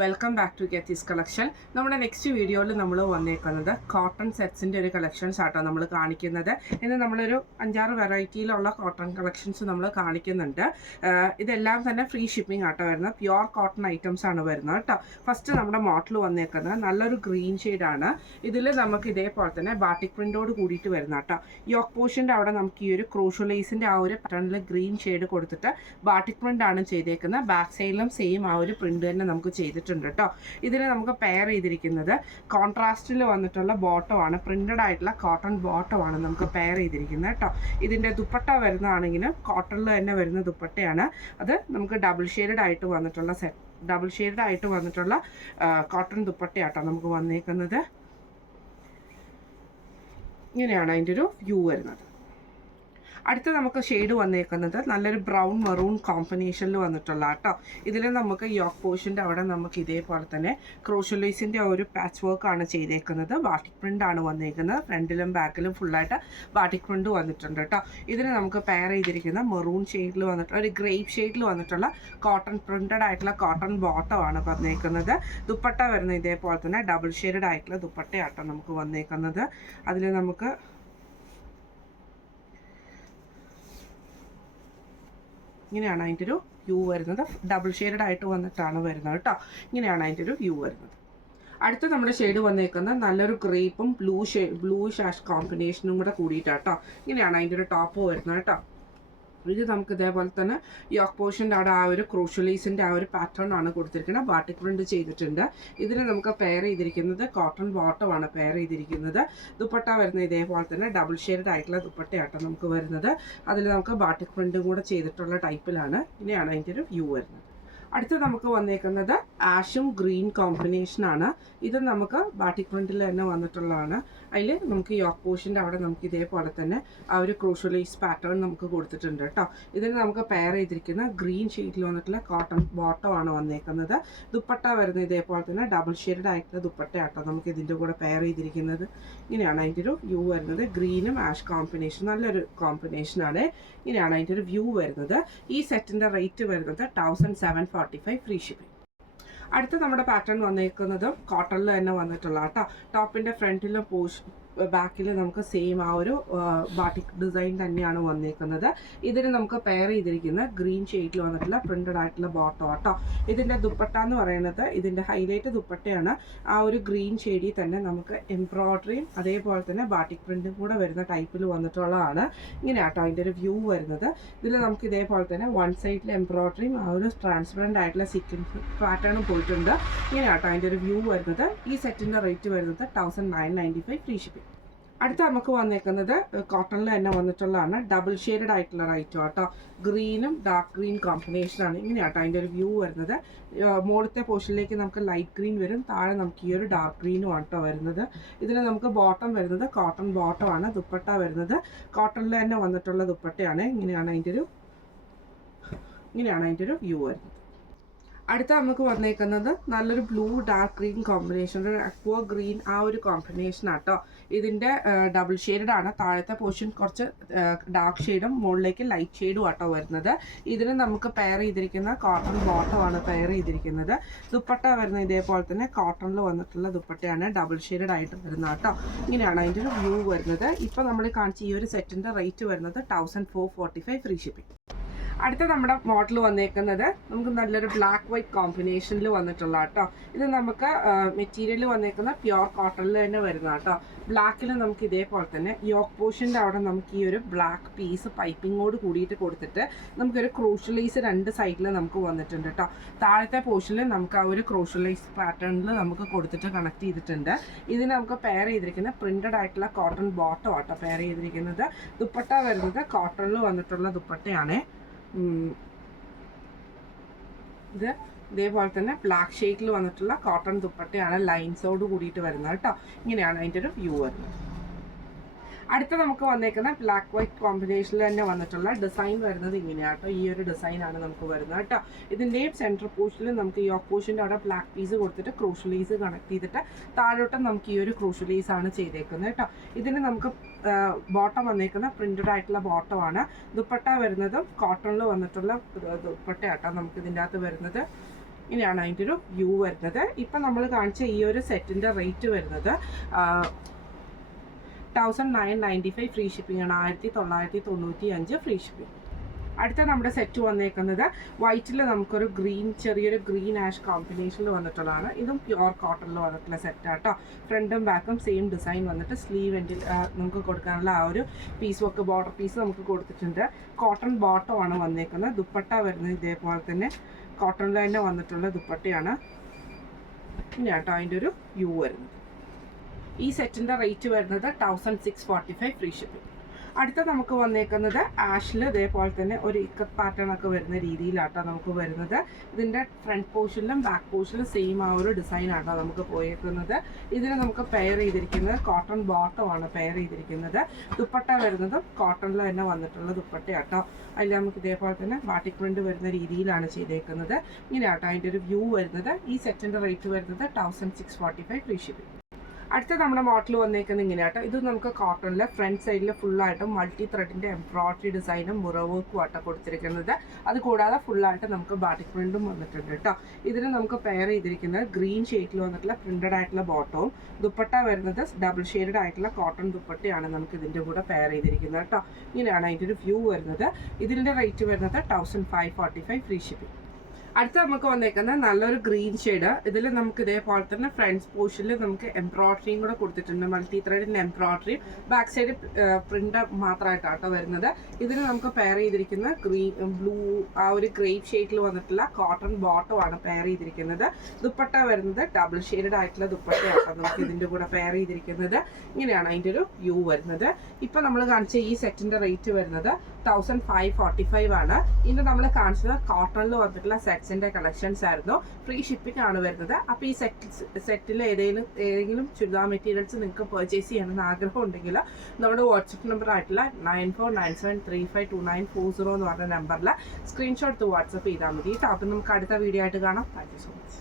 Welcome back to ഗെറ്റീസ് collection. നമ്മുടെ next വീഡിയോയിൽ നമ്മൾ വന്നേക്കുന്നത് കോട്ടൺ സെറ്റ്സിൻ്റെ ഒരു കളക്ഷൻസ് ആട്ടോ നമ്മൾ കാണിക്കുന്നത്. ഇന്ന് നമ്മളൊരു 5-6 വെറൈറ്റിയിലുള്ള കോട്ടൺ കളക്ഷൻസ് നമ്മൾ കാണിക്കുന്നുണ്ട്. ഇതെല്ലാം തന്നെ ഫ്രീ ഷിപ്പിംഗ് ആട്ടോ വരുന്നത്. പ്യുവർ കോട്ടൺ ഐറ്റംസ് ആണ് വരുന്നത് കേട്ടോ. ഫസ്റ്റ് നമ്മുടെ മോഡൽ വന്നേക്കുന്നത് നല്ലൊരു ഗ്രീൻ ഷെയ്ഡാണ്. ഇതിൽ നമുക്ക് ഇതേപോലെ തന്നെ ബാട്ടിക് പ്രിൻ്റോട് കൂടിയിട്ട് വരുന്ന കേട്ടോ. യോക്ക് പോർഷൻ്റെ അവിടെ നമുക്ക് ഈ ഒരു ക്രൂഷ്യലൈസിൻ്റെ ആ ഒരു പാറ്റേണിൽ ഗ്രീൻ ഷെയ്ഡ് കൊടുത്തിട്ട് ബാട്ടിക് പ്രിൻ്റ് ആണ് ചെയ്തേക്കുന്നത്. ബാക്ക് സൈഡിലും സെയിം ആ ഒരു പ്രിൻ്റ് തന്നെ നമുക്ക് ചെയ്തിട്ടുണ്ട് കേട്ടോ. ഇതിൽ നമുക്ക് പെയർ ചെയ്തിരിക്കുന്നത് കോൺട്രാസ്റ്റിൽ വന്നിട്ടുള്ള ബോട്ടമാണ്, പ്രിന്റഡ് ആയിട്ടുള്ള കോട്ടൺ ബോട്ടമാണ് നമുക്ക് പെയർ ചെയ്തിരിക്കുന്നത് കേട്ടോ. ഇതിൻ്റെ ദുപ്പട്ട വരുന്നതാണെങ്കിലും കോട്ടണിൽ തന്നെ വരുന്ന ദുപ്പട്ടയാണ്. അത് നമുക്ക് ഡബിൾ ഷെയ്ഡഡ് ആയിട്ട് വന്നിട്ടുള്ള കോട്ടൺ ദുപ്പട്ടയാട്ടോ നമുക്ക് വന്നേക്കുന്നത്. ഇങ്ങനെയാണ് അതിൻ്റെ ഒരു വ്യൂ വരുന്നത്. അടുത്ത നമുക്ക് ഷെയ്ഡ് വന്നേക്കുന്നത് നല്ലൊരു ബ്രൗൺ മെറൂൺ കോമ്പിനേഷനിൽ വന്നിട്ടുള്ള കേട്ടോ. ഇതിൽ നമുക്ക് യോക്ക് പോർഷൻ്റെ അവിടെ നമുക്ക് ഇതേപോലെ തന്നെ ക്രോഷ്യലൈസിൻ്റെ ഒരു പാച്ച് വർക്കാണ് ചെയ്തേക്കുന്നത്. ബാട്ടിക് പ്രിൻ്റ് ആണ് വന്നേക്കുന്നത്. ഫ്രണ്ടിലും ബാക്കിലും ഫുള്ളായിട്ട് ബാട്ടിക് പ്രിൻ്റ് വന്നിട്ടുണ്ട് കേട്ടോ. ഇതിന് നമുക്ക് പെയർ ചെയ്തിരിക്കുന്ന മെറൂൺ ഷെയ്ഡിൽ വന്നിട്ടുള്ള ഒരു ഗ്രേപ്പ് ഷെയ്ഡിൽ വന്നിട്ടുള്ള കോട്ടൺ പ്രിൻ്റഡ് ആയിട്ടുള്ള കോട്ടൺ ബോട്ടമാണ് വന്നേക്കുന്നത്. ദുപ്പട്ട വരുന്ന ഇതേപോലെ തന്നെ ഡബിൾ ഷെയ്ഡഡ് ആയിട്ടുള്ള ദുപ്പട്ടയാട്ടോ നമുക്ക് വന്നേക്കുന്നത്. അതിൽ നമുക്ക് ഇങ്ങനെയാണ് അതിൻ്റെ ഒരു വ്യൂ വരുന്നത്. ഡബിൾ ഷെയ്ഡഡ് ആയിട്ട് വന്നിട്ടാണ് വരുന്നത് കേട്ടോ. ഇങ്ങനെയാണ് അതിൻ്റെ ഒരു വ്യൂ വരുന്നത്. അടുത്ത നമ്മുടെ ഷെയ്ഡ് വന്നേക്കുന്നത് നല്ലൊരു ഗ്രേപ്പും ബ്ലൂ ഷാഷ് കോമ്പിനേഷനും കൂടെ കൂടിയിട്ടാട്ടോ. ഇങ്ങനെയാണ് അതിൻ്റെ ഒരു ടോപ്പ് വരുന്നത് കേട്ടോ. ഇത് നമുക്ക് ഇതേപോലെ തന്നെ യോക്ക് പോർഷൻ്റെ അവിടെ ആ ഒരു ക്രൂഷ്യലൈസിൻ്റെ ആ ഒരു പാറ്റേൺ ആണ് കൊടുത്തിരിക്കുന്നത്. ബാട്ടിക് പ്രിൻ്റ് ചെയ്തിട്ടുണ്ട്. ഇതിന് നമുക്ക് പെയർ ചെയ്തിരിക്കുന്നത് കോട്ടൺ ബോട്ടമാണ് പെയർ ചെയ്തിരിക്കുന്നത്. ദുപ്പട്ട വരുന്നത് ഇതേപോലെ തന്നെ ഡബിൾ ഷെയ്ഡഡ് ആയിട്ടുള്ള ദുപ്പട്ടയാട്ടോ നമുക്ക് വരുന്നത്. അതിൽ നമുക്ക് ബാട്ടിക് പ്രിൻ്റും കൂടെ ചെയ്തിട്ടുള്ള ടൈപ്പിലാണ്. ഇങ്ങനെയാണ് അതിൻ്റെ ഒരു വ്യൂ വരുന്നത്. അടുത്ത് നമുക്ക് വന്നേക്കുന്നത് ആഷും ഗ്രീൻ കോമ്പിനേഷനാണ്. ഇത് നമുക്ക് ബാട്ടിക് പ്രിൻ്റിൽ തന്നെ വന്നിട്ടുള്ളതാണ്. അതിൽ നമുക്ക് യോക്ക് പോർഷൻ്റെ അവിടെ നമുക്ക് ഇതേപോലെ തന്നെ ആ ഒരു ക്രൂഷ്യലൈസ് പാറ്റേൺ നമുക്ക് കൊടുത്തിട്ടുണ്ട് കേട്ടോ. ഇതിന് നമുക്ക് പെയർ ചെയ്തിരിക്കുന്ന ഗ്രീൻ ഷെയ്ഡിൽ വന്നിട്ടുള്ള കോട്ടൺ ബോട്ടമാണ് വന്നേക്കുന്നത്. ദുപ്പട്ട വരുന്നത് ഇതേപോലെ തന്നെ ഡബിൾ ഷെയ്ഡഡ് ആയിട്ടുള്ള ദുപ്പട്ടയാട്ടോ നമുക്ക് ഇതിൻ്റെ കൂടെ പെയർ ചെയ്തിരിക്കുന്നത്. ഇങ്ങനെയാണ് അതിൻ്റെ ഒരു വ്യൂ വരുന്നത്. ഗ്രീനും ആഷ് കോമ്പിനേഷൻ നല്ലൊരു കോമ്പിനേഷനാണ്. ഇങ്ങനെയാണ് അതിൻ്റെ ഒരു വ്യൂ വരുന്നത്. ഈ സെറ്റിൻ്റെ റേറ്റ് വരുന്നത് 1745 ഫ്രീ ഷിപ്പിംഗ്. അടുത്ത നമ്മുടെ പാറ്റേൺ വന്നേക്കുന്നതും കോട്ടണിൽ തന്നെ വന്നിട്ടുള്ള കേട്ടോ. ടോപ്പിൻ്റെ ഫ്രണ്ടിലും ബാക്കിൽ നമുക്ക് സെയിം ആ ഒരു ബാട്ടിക് ഡിസൈൻ തന്നെയാണ് വന്നേക്കുന്നത്. ഇതിന് നമുക്ക് പെയർ ചെയ്തിരിക്കുന്ന ഗ്രീൻ ഷെയ്ഡിൽ വന്നിട്ടുള്ള പ്രിന്റഡ് ആയിട്ടുള്ള ബോട്ടം കേട്ടോ. ഇതിൻ്റെ ദുപ്പട്ട എന്ന് പറയുന്നത് ഇതിൻ്റെ ഹൈലൈറ്റ് ദുപ്പട്ടയാണ്. ആ ഒരു ഗ്രീൻ ഷെയ്ഡിൽ തന്നെ നമുക്ക് എംബ്രോയ്ഡറിയും അതേപോലെ തന്നെ ബാട്ടിക് പ്രിന്റും കൂടെ വരുന്ന ടൈപ്പിൽ വന്നിട്ടുള്ളതാണ്. ഇങ്ങനെ കേട്ടോ അതിൻ്റെ ഒരു വ്യൂ വരുന്നത്. ഇതിൽ നമുക്ക് ഇതേപോലെ തന്നെ വൺ സൈഡിൽ എംബ്രോയ്ഡറിയും ആ ഒരു ട്രാൻസ്പെറൻ്റ് ആയിട്ടുള്ള സീക്വൻസ് പാറ്റേണും പോയിട്ടുണ്ട്. ഇങ്ങനെ കേട്ടോ അതിൻ്റെ ഒരു വ്യൂ വരുന്നത്. ഈ സെറ്റിൻ്റെ റേറ്റ് വരുന്നത് 1995 ഫ്രീ ഷിപ്പിംഗ്. അടുത്ത നമുക്ക് വന്നേക്കുന്നത് കോട്ടണിൽ തന്നെ വന്നിട്ടുള്ളതാണ്. ഡബിൾ ഷെയ്ഡഡ് ആയിട്ടുള്ള റൈറ്റും കേട്ടോ. ഗ്രീനും ഡാർക്ക് ഗ്രീൻ കോമ്പിനേഷനാണ്. ഇങ്ങനെയാട്ടോ അതിൻ്റെ ഒരു വ്യൂ വരുന്നത്. മുകളിലത്തെ പോർഷനിലേക്ക് നമുക്ക് ലൈറ്റ് ഗ്രീൻ വരും, താഴെ നമുക്ക് ഈ ഒരു ഡാർക്ക് ഗ്രീനും ആട്ടോ വരുന്നത്. ഇതിന് നമുക്ക് ബോട്ടം വരുന്നത് കോട്ടൺ ബോട്ടമാണ്. ദുപ്പട്ട വരുന്നത് കോട്ടണിൽ തന്നെ വന്നിട്ടുള്ള ദുപ്പട്ടയാണ്. ഇങ്ങനെയാണ് അതിൻ്റെ ഒരു വ്യൂ വരുന്നത്. അടുത്ത നമുക്ക് വന്നേക്കുന്നത് നല്ലൊരു ബ്ലൂ ഡാർക്ക് ഗ്രീൻ കോമ്പിനേഷൻ, ഒരു അക്വ ഗ്രീൻ ആ ഒരു കോമ്പിനേഷൻ ആട്ടോ. ഇതിൻ്റെ ഡബിൾ ഷെയ്ഡഡ് ആണ്. താഴത്തെ പോർഷൻ കുറച്ച് ഡാർക്ക് ഷെയ്ഡും മുകളിലേക്ക് ലൈറ്റ് ഷെയ്ഡും ആട്ടോ വരുന്നത്. ഇതിന് നമുക്ക് പെയർ ചെയ്തിരിക്കുന്ന കോട്ടൺ ബോട്ടമാണ് പെയർ ചെയ്തിരിക്കുന്നത്. ദുപ്പട്ട വരുന്നത് ഇതേപോലെ തന്നെ കോട്ടണിൽ വന്നിട്ടുള്ള ദുപ്പട്ടയാണ്. ഡബിൾ ഷെയ്ഡഡ് ആയിട്ട് വരുന്നത് കേട്ടോ. ഇങ്ങനെയാണ് അതിൻ്റെ ഒരു വ്യൂ വരുന്നത്. ഇപ്പോൾ നമ്മൾ കാണിച്ച ഈ ഒരു സെറ്റിൻ്റെ റേറ്റ് വരുന്നത് 1445 ഫ്രീ ഷിപ്പിംഗ്. അടുത്ത നമ്മുടെ മോഡൽ വന്നേക്കുന്നത് നമുക്ക് നല്ലൊരു ബ്ലാക്ക് വൈറ്റ് കോമ്പിനേഷനിൽ വന്നിട്ടുള്ള കേട്ടോ. ഇത് നമുക്ക് മെറ്റീരിയൽ വന്നേക്കുന്ന പ്യുവർ കോട്ടണിൽ തന്നെ വരുന്ന കേട്ടോ. ബ്ലാക്കിൽ നമുക്ക് ഇതേപോലെ തന്നെ യോക്ക് പോർഷൻ്റെ അവിടെ നമുക്ക് ഈ ഒരു ബ്ലാക്ക് പീസ് പൈപ്പിങ്ങോട് കൂടിയിട്ട് കൊടുത്തിട്ട് നമുക്കൊരു ക്രൂഷ്യലൈസ് രണ്ട് സൈഡിൽ നമുക്ക് വന്നിട്ടുണ്ട് കേട്ടോ. താഴത്തെ പോർഷനിൽ നമുക്ക് ആ ഒരു ക്രൂഷ്യലൈസ് പാറ്റേണിൽ നമുക്ക് കൊടുത്തിട്ട് കണക്ട് ചെയ്തിട്ടുണ്ട്. ഇതിന് നമുക്ക് പെയർ ചെയ്തിരിക്കുന്ന പ്രിന്റഡ് ആയിട്ടുള്ള കോട്ടൺ ബോട്ടം ആട്ടോ പെയർ ചെയ്തിരിക്കുന്നത്. ദുപ്പട്ട വരുന്നത് കോട്ടണിൽ വന്നിട്ടുള്ള ദുപ്പട്ടയാണ്. ഇത് ഇതേപോലെ തന്നെ ബ്ലാക്ക് ഷെയ്ഡിൽ വന്നിട്ടുള്ള കോട്ടൺ ദുപ്പട്ടയാണ് ലൈൻസോട് കൂടിയിട്ട് വരുന്നത് കേട്ടോ. ഇങ്ങനെയാണ് അതിൻ്റെ ഒരു വ്യൂ വരുന്നത്. അടുത്ത നമുക്ക് വന്നേക്കുന്ന ബ്ലാക്ക് വൈറ്റ് കോമ്പിനേഷനിൽ തന്നെ വന്നിട്ടുള്ള ഡിസൈൻ വരുന്നത് ഇങ്ങനെയാട്ടോ. ഈ ഒരു ഡിസൈനാണ് നമുക്ക് വരുന്നത് കേട്ടോ. ഇതിൻ്റെയും സെൻറ്റർ പോർഷനിൽ നമുക്ക് യോക്ക് പോർഷൻ്റെ അവിടെ ബ്ലാക്ക് പീസ് കൊടുത്തിട്ട് ക്രൂഷ്യലൈസ് കണക്ട് ചെയ്തിട്ട് താഴോട്ട് നമുക്ക് ഈ ഒരു ക്രൂഷ്യലൈസ് ആണ് ചെയ്തേക്കുന്നത് കേട്ടോ. ഇതിന് നമുക്ക് ബോട്ടം വന്നേക്കുന്ന പ്രിന്റഡ് ആയിട്ടുള്ള ബോട്ടമാണ്. ദുപ്പട്ട വരുന്നതും കോട്ടണിൽ വന്നിട്ടുള്ള ദുപ്പട്ട ആട്ടോ നമുക്ക് ഇതിൻ്റെ അകത്ത് വരുന്നത്. ഇങ്ങനെയാണ് അതിൻ്റെ ഒരു വ്യൂ വരുന്നത്. ഇപ്പം നമ്മൾ കാണിച്ച ഈ ഒരു സെറ്റിൻ്റെ റേറ്റ് വരുന്നത് 1995 ഫ്രീ ഷിപ്പിംഗ് ആണ്. 1995 ഫ്രീ ഷിപ്പിംഗ്. അടുത്ത നമ്മുടെ സെറ്റ് വന്നേക്കുന്നത് വൈറ്റിൽ നമുക്കൊരു ചെറിയൊരു ഗ്രീൻ ആഷ് കോമ്പിനേഷനിൽ വന്നിട്ടുള്ളതാണ്. ഇതും പ്യുവർ കോട്ടണിൽ വന്നിട്ടുള്ള സെറ്റാട്ടോ. ഫ്രണ്ടും ബാക്കും സെയിം ഡിസൈൻ വന്നിട്ട് സ്ലീവ് എൻഡിൽ നമുക്ക് കൊടുക്കാനുള്ള ആ ഒരു പീസ് വർക്ക് ബോർഡർ പീസ് നമുക്ക് കൊടുത്തിട്ടുണ്ട്. കോട്ടൺ ബോട്ടം ആണ് വന്നേക്കുന്നത്. ദുപ്പട്ട വരുന്നത് ഇതേപോലെ തന്നെ കോട്ടണിൽ തന്നെ വന്നിട്ടുള്ള ദുപ്പട്ടയാണ്. ഇങ്ങനെയാട്ടോ അതിൻ്റെ ഒരു വ്യൂ വരുന്നത്. ഈ സെറ്റിൻ്റെ റേറ്റ് വരുന്നത് 1645 ഫ്രീ ഷിപ്പിംഗ്. അടുത്ത നമുക്ക് വന്നേക്കുന്നത് ആഷിൽ ഇതേപോലെ തന്നെ ഒരു ഇക്കത്ത് പാറ്റേൺ ഒക്കെ വരുന്ന രീതിയിലാട്ടോ നമുക്ക് വരുന്നത്. ഇതിൻ്റെ ഫ്രണ്ട് പോർഷനിലും ബാക്ക് പോർഷനിലും സെയിം ആ ഒരു ഡിസൈൻ ആട്ടോ നമുക്ക് പോയേക്കുന്നത്. ഇതിന് നമുക്ക് പെയർ ചെയ്തിരിക്കുന്നത് കോട്ടൺ ബോട്ടം ആണ് പെയർ ചെയ്തിരിക്കുന്നത്. ദുപ്പട്ട വരുന്നതും കോട്ടണിൽ തന്നെ വന്നിട്ടുള്ള ദുപ്പട്ടയാട്ടോ. അതിൽ നമുക്ക് ഇതേപോലെ തന്നെ ബാട്ടിക് പ്രിന്റ് വരുന്ന രീതിയിലാണ് ചെയ്തേക്കുന്നത്. ഇങ്ങനെയാട്ടോ അതിൻ്റെ ഒരു വ്യൂ വരുന്നത്. ഈ സെറ്റിൻ്റെ റേറ്റ് വരുന്നത് 1645 ഫ്രീ ഷിപ്പിംഗ്. അടുത്ത നമ്മുടെ മോഡൽ വന്നേക്കുന്നത് ഇങ്ങനെയാട്ടോ. ഇത് നമുക്ക് കോട്ടണിൽ ഫ്രണ്ട് സൈഡിൽ ഫുള്ളായിട്ടും മൾട്ടി ത്രെഡിൻ്റെ എംബ്രോയിഡറി ഡിസൈനും മുറവർക്കും ആട്ടോ കൊടുത്തിരിക്കുന്നത്. അതുകൂടാതെ ഫുള്ളായിട്ട് നമുക്ക് ബാട്ടിക് പ്രിന്റും വന്നിട്ടുണ്ട് കേട്ടോ. ഇതിന് നമുക്ക് പെയർ ചെയ്തിരിക്കുന്നത് ഗ്രീൻ ഷെയ്ഡിൽ വന്നിട്ടുള്ള പ്രിന്റഡ് ആയിട്ടുള്ള ബോട്ടവും ദുപ്പട്ട വരുന്നത് ഡബിൾ ഷെയ്ഡഡ് ആയിട്ടുള്ള കോട്ടൺ ദുപ്പട്ടയാണ് നമുക്ക് ഇതിൻ്റെ കൂടെ പെയർ ചെയ്തിരിക്കുന്നത് കേട്ടോ. ഇങ്ങനെയാണ് അതിൻ്റെ ഒരു വ്യൂ വരുന്നത്. ഇതിൻ്റെ റേറ്റ് വരുന്നത് 1545 ഫ്രീ ഷിപ്പിംഗ്. അടുത്ത നമുക്ക് വന്നേക്കുന്നത് നല്ലൊരു ഗ്രീൻ ഷെയ്ഡ്. ഇതിൽ നമുക്ക് ഇതേപോലെ തന്നെ ഫ്രണ്ട്സ് പോർഷനിൽ നമുക്ക് എംബ്രോയിഡറിയും കൂടെ കൊടുത്തിട്ടുണ്ട്. മൾട്ടി ത്രെഡിൻ്റെ എംബ്രോയിഡറിയും ബാക്ക് സൈഡ് പ്രിന്റ് മാത്രമായിട്ടാട്ടോ വരുന്നത്. ഇതിന് നമുക്ക് പെയർ ചെയ്തിരിക്കുന്ന ബ്ലൂ ആ ഒരു ഗ്രേപ്പ് ഷെയ്ഡിൽ വന്നിട്ടുള്ള കോട്ടൺ ബോട്ടം ആണ് പെയർ ചെയ്തിരിക്കുന്നത്. ദുപ്പട്ട വരുന്നത് ഡബിൾ ഷെയ്ഡഡ് ആയിട്ടുള്ള ദുപ്പട്ടയാട്ടോ നമുക്ക് ഇതിൻ്റെ കൂടെ പെയർ ചെയ്തിരിക്കുന്നത്. ഇങ്ങനെയാണ് അതിൻ്റെ ഒരു വ്യൂ വരുന്നത്. ഇപ്പം നമ്മൾ കാണിച്ച ഈ സെറ്റിൻ്റെ റേറ്റ് വരുന്നത് 1545 ആണ്. ഇന്ന് നമ്മൾ കാണിച്ചത് കോട്ടണിൽ വന്നിട്ടുള്ള സെറ്റ്സിൻ്റെ കളക്ഷൻസ് ആയിരുന്നു. ഫ്രീ ഷിപ്പിംഗ് ആണ് വരുന്നത്. അപ്പോൾ ഈ സെറ്റിൽ ഏതെങ്കിലും ചുരിദാർ മെറ്റീരിയൽസ് നിങ്ങൾക്ക് പർച്ചേസ് ചെയ്യണമെന്ന് ആഗ്രഹം ഉണ്ടെങ്കിൽ നമ്മുടെ വാട്സപ്പ് നമ്പർ ആയിട്ടുള്ള 9497352940 എന്ന് പറഞ്ഞ നമ്പറിൽ സ്ക്രീൻഷോട്ട് വാട്സപ്പ് ചെയ്താൽ മതി. അപ്പോൾ നമുക്ക് അടുത്ത വീഡിയോ ആയിട്ട് കാണാം. Thank you so much.